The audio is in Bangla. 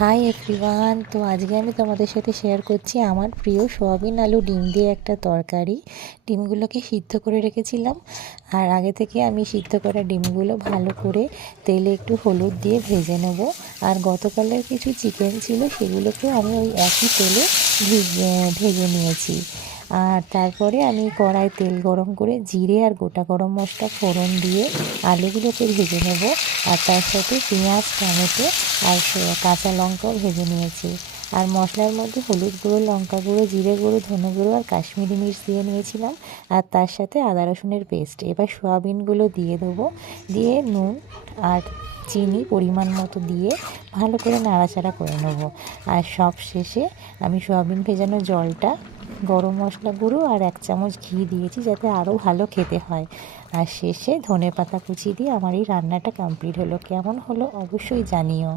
Hi everyone. তো আজকে আমি তোমাদের সাথে শেয়ার করছি আমার প্রিয় সয়াবিন আলু ডিম দিয়ে একটা তরকারি। ডিমগুলোকে সিদ্ধ করে রেখেছিলাম, আর আগে থেকে আমি সিদ্ধ করা ডিমগুলো ভালো করে তেলে একটু হলুদ দিয়ে ভেজে নেব। আর গতকালের কিছু চিকেন ছিল, সেগুলোকেও আমি ওই একই তেলে ভেজে নিয়েছি। আর তারপরে আমি কড়ায় তেল গরম করে জিরে আর গোটা গরম মশলা ফোড়ন দিয়ে আলুগুলোকে ভেজে নেব। আর তার সাথে পেঁয়াজ, টমেটো আর কাঁচা লঙ্কাও ভেজে নিয়েছি। আর মশলার মধ্যে হলুদ গুঁড়ো, লঙ্কা গুঁড়ো, জিরে গুঁড়ো, ধনে গুঁড়ো আর কাশ্মীরি মির্চ দিয়ে নিয়েছিলাম। আর তার সাথে আদা রসুনের পেস্ট। এবার সয়াবিনগুলো দিয়ে দেবো, দিয়ে নুন আর চিনি পরিমাণ মতো দিয়ে ভালো করে নাড়াচাড়া করে নেবো। আর সব শেষে আমি সয়াবিন ভেজানো জলটা, গরম মশলা গুঁড়ো আর 1 চামচ ঘি দিয়েছি, যাতে আরও ভালো খেতে হয়। আর শেষে ধনেপাতা কুচি দিয়ে আমার এই রান্নাটা কমপ্লিট হলো। কেমন হলো অবশ্যই জানিও।